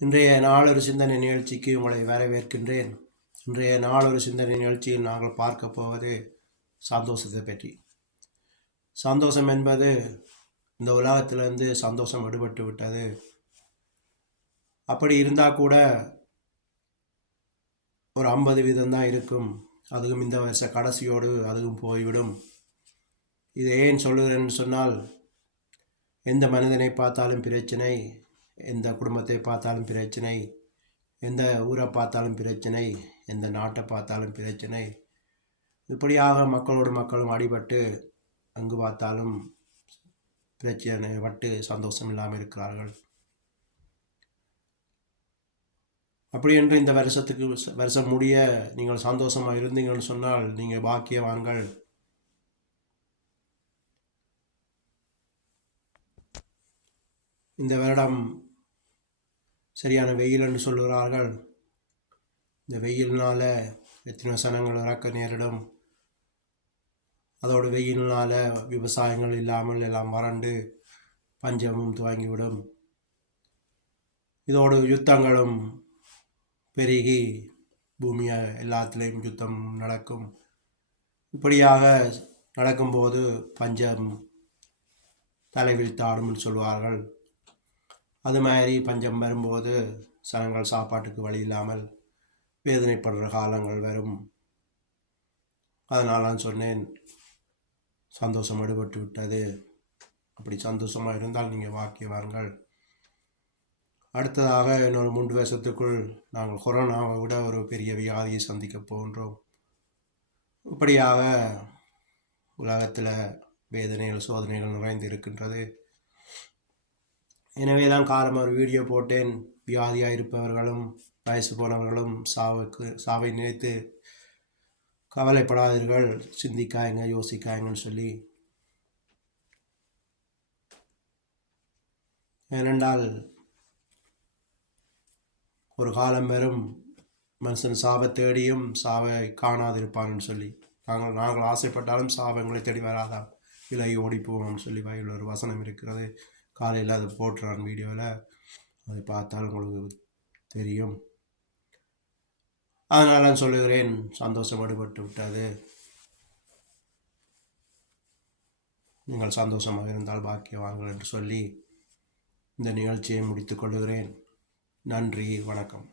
இன்றைய நாளொரு சிந்தனை நிகழ்ச்சிக்கு உங்களை வரவேற்கின்றேன். இன்றைய நாளொரு சிந்தனை நிகழ்ச்சியில் நாங்கள் பார்க்க போவது சந்தோஷத்தை பற்றி. சந்தோஷம் என்பது இந்த உலகத்திலிருந்து சந்தோஷம் விடுபட்டு விட்டது. அப்படி இருந்தால் கூட ஒரு 50% தான் இருக்கும். அதுவும் இந்த வருஷ கடைசியோடு அதுவும் போய்விடும். இதை ஏன் சொல்லுகிறேன்னு சொன்னால், எந்த மனிதனை பார்த்தாலும் பிரச்சனை, எந்த குடும்பத்தை பார்த்தாலும் பிரச்சனை, எந்த ஊரை பார்த்தாலும் பிரச்சனை, எந்த நாட்டை பார்த்தாலும் பிரச்சனை. இப்படியாக மக்களோடு மக்களும் அடிபட்டு அங்கு பார்த்தாலும் பிரச்சனை பட்டு சந்தோஷம் இல்லாமல் இருக்கிறார்கள். அப்படி என்று இந்த வருஷம் முடிய நீங்கள் சந்தோஷமாக இருந்தீங்கன்னு சொன்னால் நீங்கள் பாக்கியவான்கள். இந்த வருடம் சரியான வெயில் என்று சொல்லுகிறார்கள். இந்த வெயிலினால் எத்தனை சனங்கள் இறக்க நேரிடும். அதோடு வெயிலினால் விவசாயங்கள் இல்லாமல் எல்லாம் வறண்டு பஞ்சமும் துவங்கிவிடும். இதோடு யுத்தங்களும் பெருகி பூமியை எல்லாத்துலேயும் யுத்தம் நடக்கும். இப்படியாக நடக்கும்போது பஞ்சம் தலைவிரித்தாடும் சொல்வார்கள். அது மாதிரி பஞ்சம் வரும்போது சனங்கள் சாப்பாட்டுக்கு வழி இல்லாமல் வேதனைப்படுற காலங்கள் வரும். அதனால் நான் சொன்னேன், சந்தோஷம் விடுபட்டு விட்டது. அப்படி சந்தோஷமாக இருந்தால் நீங்கள் வாக்கியவார்கள். அடுத்ததாக இன்னொரு 3 வருஷத்துக்குள் நாங்கள் கொரோனாவை விட ஒரு பெரிய வியாதியை சந்திக்க போகின்றோம். இப்படியாக உலகத்தில் வேதனைகள் சோதனைகள் நிறைந்து இருக்கின்றது. எனவே தான் காலம் ஒரு வீடியோ போட்டேன். வியாதியாக இருப்பவர்களும் வயசு போனவர்களும் சாவை நினைத்து கவலைப்படாதீர்கள், சிந்திக்காயங்க, யோசிக்காயங்கன்னு சொல்லி. ஏனென்றால் ஒரு காலம் வரும் மனுஷன் சாவை தேடியும் சாவை காணாதிருப்பான்னு சொல்லி. நாங்கள் ஆசைப்பட்டாலும் சாவை எங்களை தேடி வராதான், விலகி ஓடி போவோம்னு சொல்லி பைபிளில் ஒரு வசனம் இருக்கிறது. காலையில் அதை போட்டுறான் வீடியோவில், அதை பார்த்தால் உங்களுக்கு தெரியும். அதனால் நான் சொல்லுகிறேன், சந்தோஷம் விடுபட்டு விட்டது. நீங்கள் சந்தோஷமாக இருந்தால் பாக்கியவான்கள் என்று சொல்லி இந்த நிகழ்ச்சியை முடித்துக் கொள்ளுகிறேன். நன்றி, வணக்கம்.